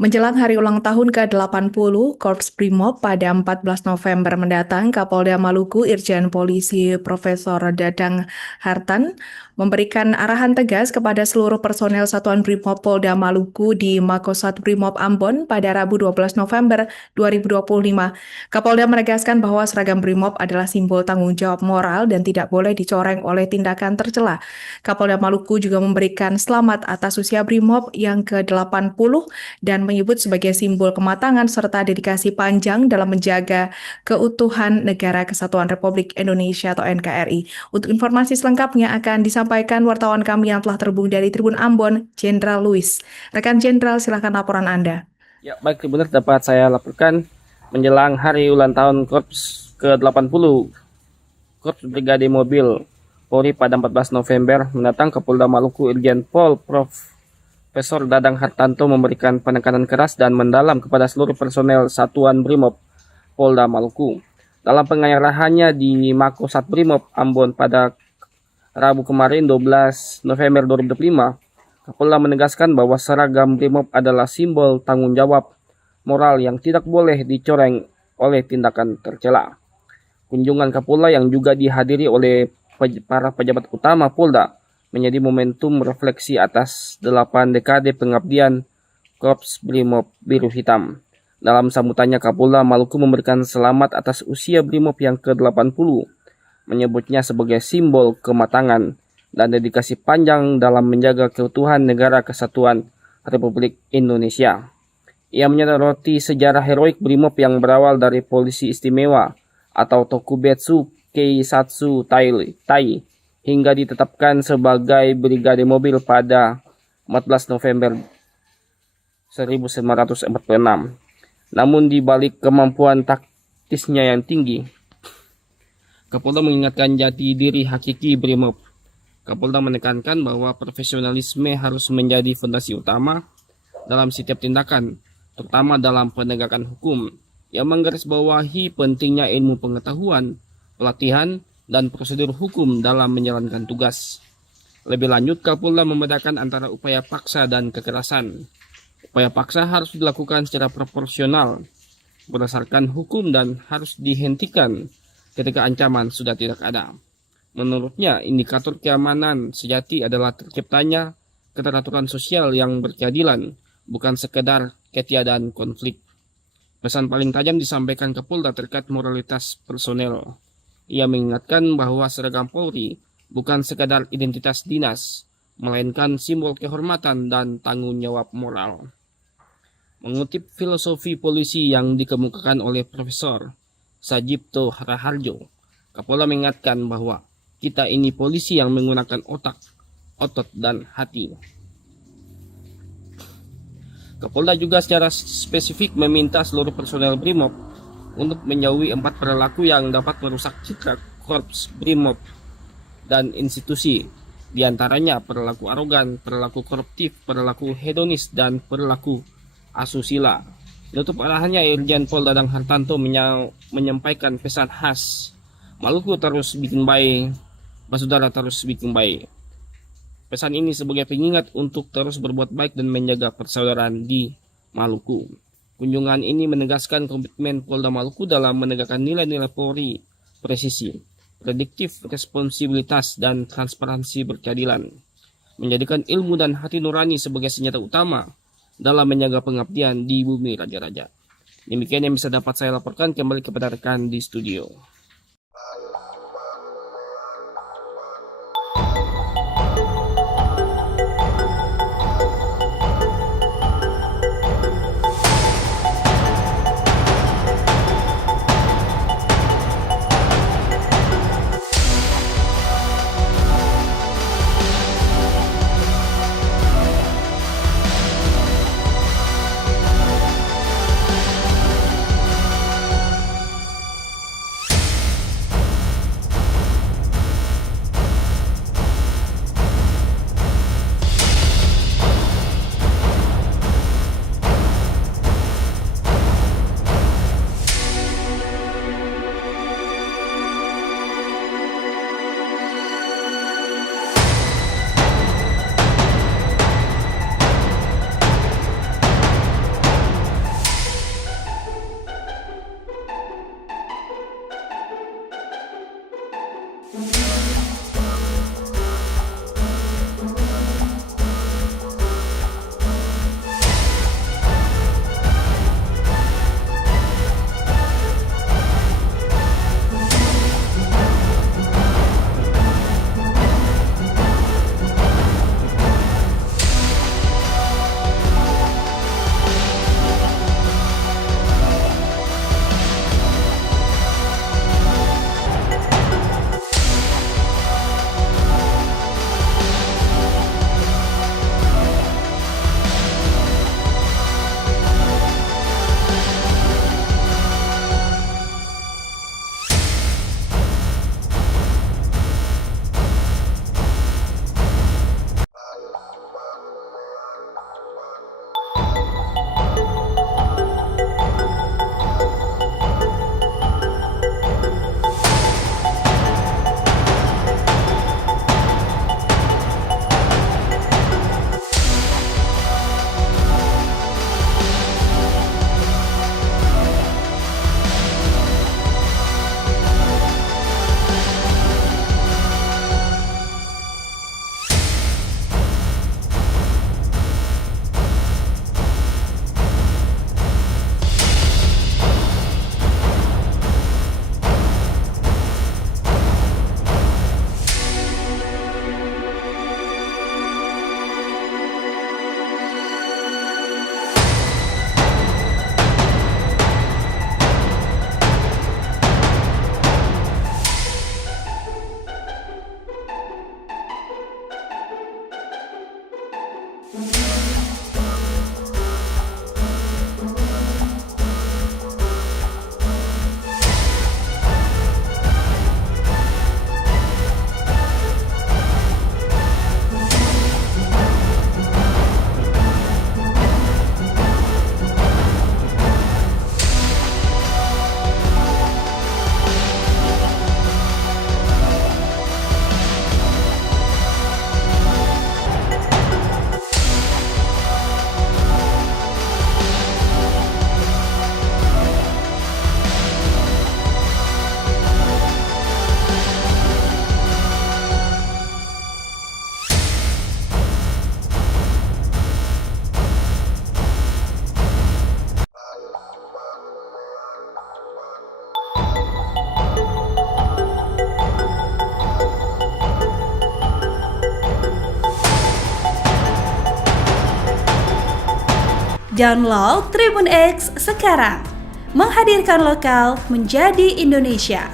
Menjelang hari ulang tahun ke-80 Korps Brimob pada 14 November mendatang, Kapolda Maluku Irjen Polisi Profesor Dadang Hartan memberikan arahan tegas kepada seluruh personel Satuan Brimob Polda Maluku di Makosat Brimob Ambon pada Rabu 12 November 2025. Kapolda menegaskan bahwa seragam Brimob adalah simbol tanggung jawab moral dan tidak boleh dicoreng oleh tindakan tercela. Kapolda Maluku juga memberikan selamat atas usia Brimob yang ke-80 dan menyebut sebagai simbol kematangan serta dedikasi panjang dalam menjaga keutuhan Negara Kesatuan Republik Indonesia atau NKRI. Untuk informasi selengkapnya akan disampaikan wartawan kami yang telah terhubung dari Tribun Ambon, Jenderal Luis. Rekan Jenderal, silakan laporan Anda. Ya, baik, benar dapat saya laporkan menjelang hari ulang tahun Korps ke-80 Korps Brigade Mobil Polri pada 14 November mendatang, Kapolda Maluku Irjen Pol Profesor Dadang Hartanto memberikan penekanan keras dan mendalam kepada seluruh personel Satuan Brimob Polda Maluku. Dalam pengarahannya di Makosat Brimob Ambon pada Rabu kemarin 12 November 2025, Kapolda menegaskan bahwa seragam Brimob adalah simbol tanggung jawab moral yang tidak boleh dicoreng oleh tindakan tercela. Kunjungan Kapolda yang juga dihadiri oleh para pejabat utama Polda menjadi momentum refleksi atas 8 dekade pengabdian Korps Brimob Biru Hitam. Dalam sambutannya, Kapolda Maluku memberikan selamat atas usia Brimob yang ke-80, menyebutnya sebagai simbol kematangan dan dedikasi panjang dalam menjaga keutuhan Negara Kesatuan Republik Indonesia. Ia menyoroti sejarah heroik Brimob yang berawal dari Polisi Istimewa atau Tokubetsu Keisatsu Tai hingga ditetapkan sebagai Brigade Mobil pada 14 November 1946. Namun di balik kemampuan taktisnya yang tinggi, Kapolda mengingatkan jati diri hakiki Brimob. Kapolda menekankan bahwa profesionalisme harus menjadi fondasi utama dalam setiap tindakan, terutama dalam penegakan hukum, yang menggarisbawahi pentingnya ilmu pengetahuan, pelatihan, dan prosedur hukum dalam menjalankan tugas. Lebih lanjut, Kapolda membedakan antara upaya paksa dan kekerasan. Upaya paksa harus dilakukan secara proporsional, berdasarkan hukum dan harus dihentikan ketika ancaman sudah tidak ada. Menurutnya, indikator keamanan sejati adalah terciptanya keteraturan sosial yang berkeadilan, bukan sekedar ketiadaan konflik. Pesan paling tajam disampaikan Kapolda terkait moralitas personel. Ia mengingatkan bahwa seragam Polri bukan sekadar identitas dinas, melainkan simbol kehormatan dan tanggung jawab moral. Mengutip filosofi polisi yang dikemukakan oleh Profesor Sajipto Raharjo, Kapolda mengingatkan bahwa kita ini polisi yang menggunakan otak, otot, dan hati. Kapolda juga secara spesifik meminta seluruh personel Brimob untuk menjauhi 4 perilaku yang dapat merusak citra Korps Brimob dan institusi, diantaranya perilaku arogan, perilaku koruptif, perilaku hedonis, dan perilaku asusila. Menutup arahannya, Irjen Pol Dadang Hartanto menyampaikan pesan khas, Maluku terus bikin baik, Basudara terus bikin baik. Pesan ini sebagai pengingat untuk terus berbuat baik dan menjaga persaudaraan di Maluku. Kunjungan ini menegaskan komitmen Polda Maluku dalam menegakkan nilai-nilai Polri, presisi, prediktif, responsibilitas, dan transparansi berkeadilan. Menjadikan ilmu dan hati nurani sebagai senjata utama dalam menjaga pengabdian di bumi raja-raja. Demikian yang bisa dapat saya laporkan, kembali kepada rekan di studio. Download Tribun X sekarang. Menghadirkan lokal menjadi Indonesia.